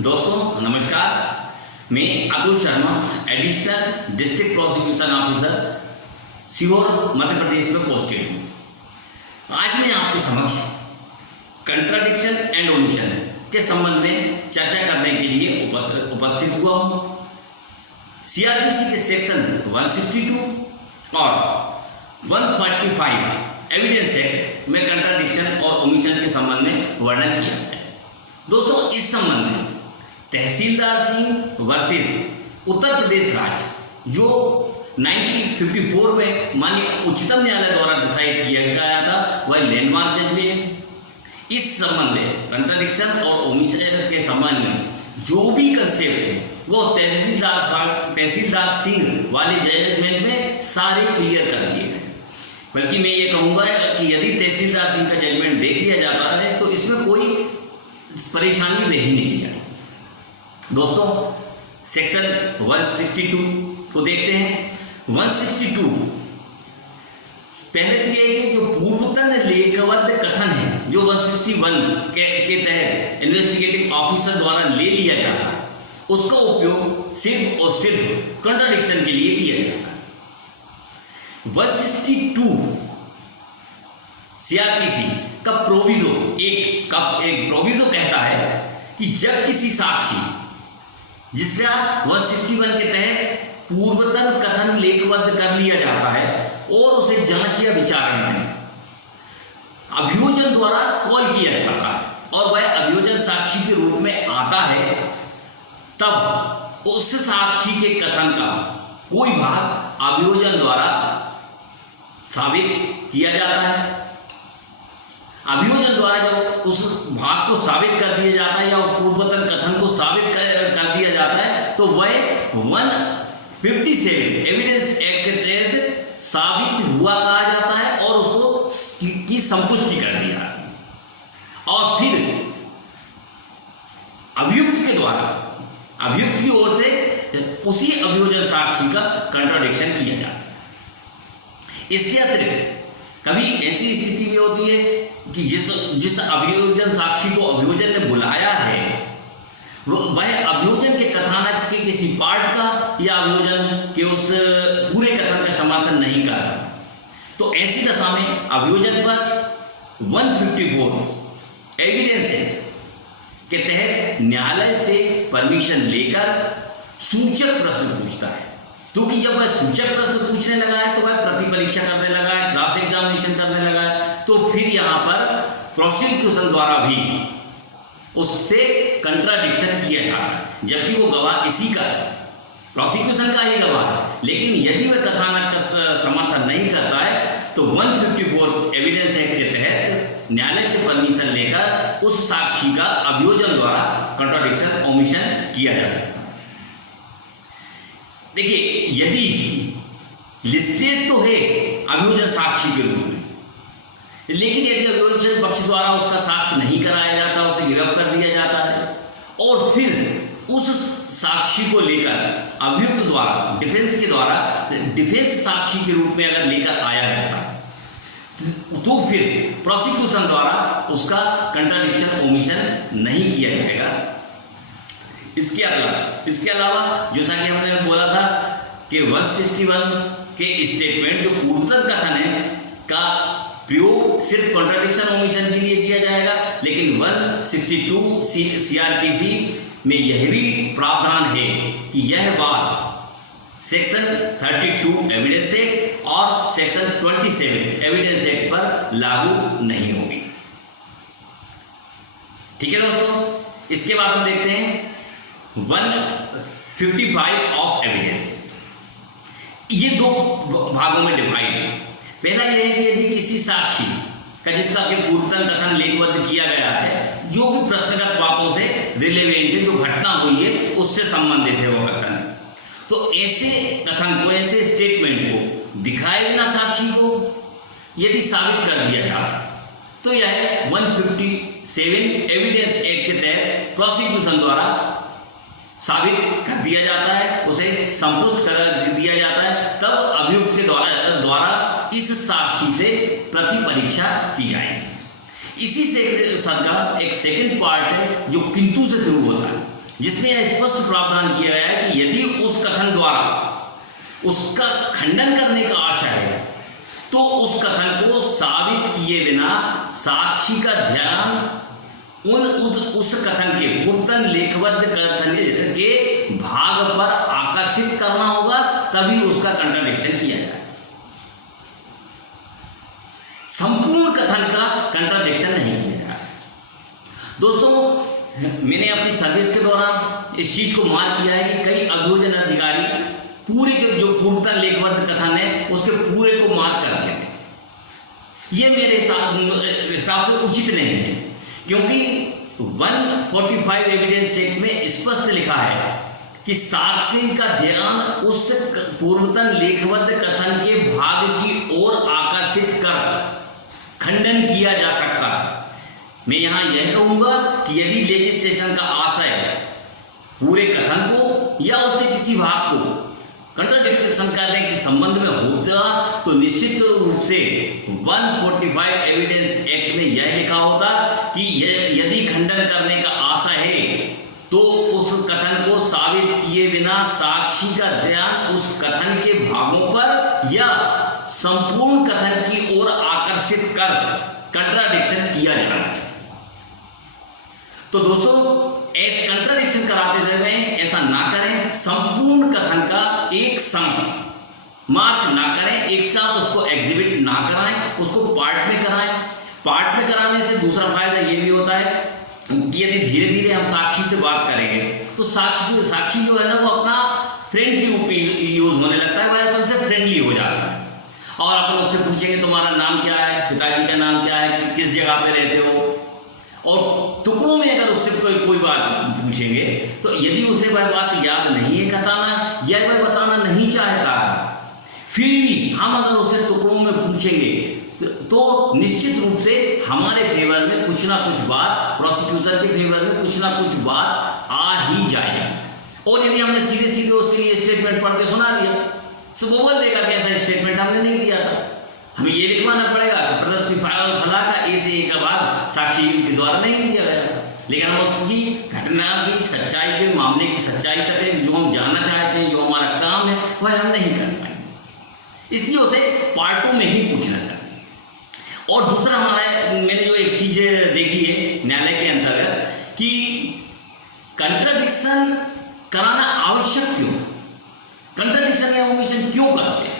दोस्तों नमस्कार, मैं Atul Sharma, additional district prosecution officer Sehore Madhya Pradesh में पोस्टेड हूँ। आज मैं आपके समक्ष कंट्राडिक्शन एंड ओमिशन के संबंध में चर्चा करने के लिए उपस्थित हुआ हूँ। सीआरपीसी के सेक्शन 162 और 145 एविडेंस एक्ट में कंट्राडिक्शन और ओमिशन के संबंध में वर्णन किया है। दोस्तों इस संबंध में तहसीलदार सिंह वर्सेस उत्तर प्रदेश राज्य जो 1954 में माननीय उच्चतम न्यायालय द्वारा डिसाइड किया गया था, वह लैंडमार्क जजमेंट। इस संबंध में कंट्राडिक्शन और ओमिशन के संबंध में जो भी कंसेप्ट है वो तहसीलदार सिंह वाले जजमेंट में सारे क्लियर कर दिए गए। बल्कि मैं ये कहूँगा कि यदि तहसीलदार सिंह का जजमेंट देख लिया जाता है तो इसमें कोई परेशानी रही नहीं है। दोस्तों सेक्शन 162 को देखते हैं। 162 पहले तो ये है जो पूर्वतन लेखबद्ध कथन है जो 161 के तहत इन्वेस्टिगेटिंग ऑफिसर द्वारा ले लिया जाता है, उसका उपयोग सिर्फ और सिर्फ कंट्राडिक्शन के लिए किया जाता है। 162 सीआरपीसी का प्रोविजो एक प्रोविजो कहता है कि जब किसी साक्षी जिसका 161 के तहत पूर्वतन कथन लेखबद्ध कर लिया जाता है और उसे जांच या विचारण में अभियोजन द्वारा कॉल किया जाता है और वह अभियोजन साक्षी के रूप में आता है, तब उस साक्षी के कथन का कोई भाग अभियोजन द्वारा साबित किया जाता है। अभियोजन द्वारा जब उस भाग को साबित कर दिया जाता है या पूर्वतन कथन को साबित कर दिया जाता है तो वह 157 एविडेंस एक्ट के तहत साबित हुआ कहा जाता है और उसको की संपुष्टि कर दी जाती है। और फिर अभियुक्त की ओर से उसी अभियोजन साक्षी का कंट्राडिक्शन किया जाता है। इससे अतिरिक्त कभी ऐसी स्थिति भी होती है कि जिस अभियोजन साक्षी को अभियोजन ने बुलाया है वह अभियोजन के कथानक के किसी पार्ट का या अभियोजन के उस पूरे कथन का समर्थन नहीं कर रहा, तो ऐसी दशा में अभियोजन पक्ष 154 एविडेंस एक्ट के तहत न्यायालय से परमिशन लेकर सूचक प्रश्न पूछता है। क्योंकि जब वह सूचक प्रश्न पूछने लगा है तो वह प्रति परीक्षा करने लगा है, क्रॉस एग्जामिनेशन करने लगा है, तो फिर यहाँ पर प्रोसिक्यूशन द्वारा भी उससे कंट्राडिक्शन किया जाता है, जबकि वो गवाह इसी का प्रोसिक्यूशन का ही गवाह है। लेकिन यदि वह कथानक का समर्थन नहीं करता है तो 154 एविडेंस एक्ट के तहत न्यायालय से परमिशन लेकर उस साक्षी का अभियोजन द्वारा कंट्राडिक्शन ओमिशन किया जा सकता है। देखिए यदि लिस्टेड तो है अभियोजन साक्षी के रूप में, लेकिन यदि अभियोजन पक्ष द्वारा उसका साक्ष्य नहीं कराया जाता, उसे गिरफ्त कर दिया जाता है और फिर उस साक्षी को लेकर अभियुक्त द्वारा डिफेंस साक्षी के रूप में अगर लेकर आया जाता है तो फिर प्रोसिक्यूशन द्वारा उसका कंट्राडिक्शन ओमिशन नहीं किया जाएगा। इसके अलावा जैसा कि हमने बोला था कि 161 के स्टेटमेंट जो पूर्वतन कथन है का प्रयोग सिर्फ कंट्राडिक्शन ओमिशन के लिए किया जाएगा, लेकिन 162 सीआरपीसी में यह भी प्रावधान है कि यह बात सेक्शन 32 एविडेंस एक्ट और सेक्शन 27 एविडेंस एक्ट पर लागू नहीं होगी। ठीक है दोस्तों, इसके बाद हम देखते हैं 155 ऑफ एविडेंस। ये दो भागों में डिवाइड है। पहला यह है कि यदि किसी साक्षी का जिसका कि पूर्वतन कथन लेखबद्ध किया गया है जो कि प्रश्नगत बातों से रिलेवेंट है, जो घटना हुई है उससे संबंधित है वो कथन, तो ऐसे कथन को, ऐसे स्टेटमेंट को दिखाए बिना साक्षी को यदि साबित कर दिया जाए तो यह 157 एविडेंस एक्ट के तहत प्रोसिक्यूशन द्वारा साबित कर दिया जाता है, उसे संपुष्ट कर दिया जाता है। तब अभियुक्त के द्वारा इस साक्षी से प्रति परीक्षा की जाएगी। इसी से सद का एक सेकंड पार्ट है जो किंतु से शुरू होता है। जिसमें यह स्पष्ट प्रावधान किया गया है कि यदि उस कथन द्वारा उसका खंडन करने का आशय है तो उस कथन को साबित किए बिना साक्षी का ध्यान उस कथन के पूर्वतन लेखबद्ध कथन के भाग पर आकर्षित करना होगा, तभी उसका कंट्राडिक्शन किया जाए। संपूर्ण कथन का कंट्राडिक्शन नहीं किया जाए। दोस्तों, मैंने अपनी सर्विस के दौरान इस चीज को मार्क किया है कि कई अभियोजन अधिकारी पूरे के जो पूर्वतन लेखबद्ध कथन है उसके पूरे को मार्क कर देते हैं। ये मेरे हिसाब से उचित नहीं है, क्योंकि 145 एविडेंस एक्ट में स्पष्ट लिखा है कि साक्षी का ध्यान उस पूर्वतन लेखबद्ध कथन के भाग की ओर आकर्षित कर खंडन किया जा सकता है। मैं यहां यह कहूंगा कि यदि लेजिस्लेशन का आशय पूरे कथन को या उसके किसी भाग को कंट्राडिक्शन करने के संबंध में होता तो निश्चित रूप से 145 एविडेंस एक्ट में यह लिखा होता कि यदि खंडन करने का आशय है तो उस कथन को साबित किए बिना साक्षी का ध्यान उस कथन के भागों पर या संपूर्ण कथन की ओर आकर्षित कर कंट्राडिक्शन किया जाना चाहिए। तो दोस्तों, कंट्राडिक्शन कराते समय ऐसा ना करें, संपूर्ण कथन का एक संग मार्क ना करें, एक साथ उसको एग्जिबिट ना कराएं, उसको पार्ट में कराएं। पार्ट में कराने से दूसरा फायदा ये भी होता है कि यदि धीरे धीरे हम साक्षी से बात करेंगे तो साक्षी जो है ना वो अपना फ्रेंड के रूप में यूज होने लगता है, वह अपन से फ्रेंडली हो जाता है। और अपन उससे पूछेंगे तुम्हारा नाम क्या है, पिताजी का नाम क्या है, किस जगह पे रहते हो, और टुकड़ों में अगर उससे कोई बात पूछेंगे तो यदि उसे वह बात याद नहीं है बताना या वह बताना नहीं चाहता फिर भी हम अगर उसे टुकड़ों में पूछेंगे तो निश्चित रूप से हमारे फेवर में कुछ ना कुछ बात, प्रोसिक्यूशन के फेवर में कुछ ना कुछ बात आ ही जाएगी। और यदि हमने सीधे सीधे उसके लिए स्टेटमेंट पढ़ के सुना दिया तो वो बोल देगा कि ऐसा स्टेटमेंट हमने नहीं दिया था। हमें ये लिखवाना पड़ेगा कि प्रदर्शनी फला का ए से ए का भाग साक्षी के द्वारा नहीं दिया गया, लेकिन हम उसकी घटना की सच्चाई के मामले की सच्चाई तक जो हम जानना चाहते हैं, जो हमारा काम है, वह हम नहीं कर पाएंगे। इसलिए उसे पार्टों में ही पूछना चाहिए। और दूसरा हमारा मैंने जो एक चीज देखी है न्यायालय के अंतर्गत कि कंट्राडिक्शन कराना आवश्यक क्यों, कंट्राडिक्शन या ओमिशन क्यों करते हैं?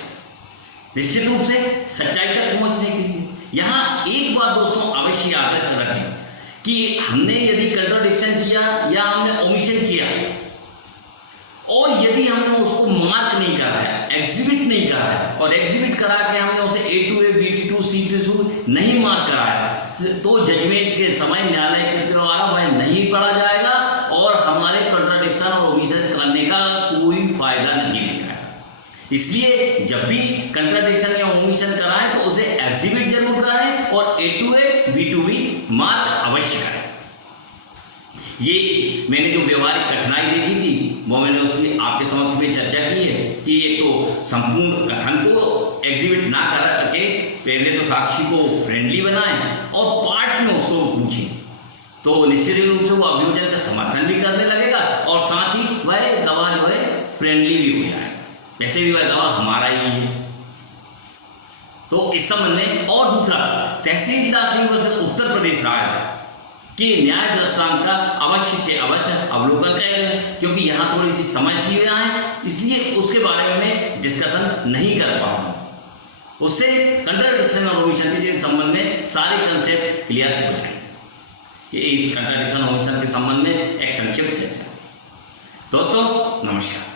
निश्चित रूप से सच्चाई तक पहुंचने के लिए। यहां एक बात दोस्तों अवश्य याद रखें कि हमने यदि कंट्राडिक्शन किया या हमने ओमिशन किया और यदि हमने उसको मार्क नहीं करा है, एग्जिबिट नहीं करा है, और एग्जिबिट करा के हमने उसे A2A, B2, C2 नहीं मार्क करा है, तो जजमेंट के समय न्यायालय के द्वारा वह नहीं पढ़ा जाएगा और हमारे कंट्राडिक्शन और ओमिशन करने का कोई फायदा नहीं मिलेगा। इसलिए जब भी कंट्राडिक्शन या ओमिशन कराएं तो उसे एग्जिबिट जरूर कराएं और A2A, B2B मार्क अवश्य करें। ये मैंने जो व्यवहारिक कठिनाई देखी थी वो मैंने उसकी आपके समक्ष में चर्चा की है कि ये तो संपूर्ण कथन को एग्जिबिट ना करके पहले तो साक्षी को फ्रेंडली बनाएं और पार्ट में उसको पूछें, तो निश्चित रूप से वो अभियोजन का समर्थन भी करने लगेगा और साथ ही वह गवाह जो है फ्रेंडली भी हो जाए। वैसे भी वह गवाह हमारा ही है। तो इस संबंध में और दूसरा तहसीलदार सिंह वर्सेस उत्तर प्रदेश राज्य के न्याय दृष्टांत का अवश्य से अवश्य अवलोकन करें, क्योंकि यहाँ थोड़ी सी समस्या है, इसलिए उसके बारे में डिस्कशन नहीं कर पाऊंगा। उससे कंट्राडिक्शन और ओमिशन के संबंध में सारे कंसेप्ट क्लियर हो जाएंगे। ये कंट्राडिक्शन और ओमिशन के संबंध में एक संक्षिप्त चर्चा। दोस्तों नमस्कार।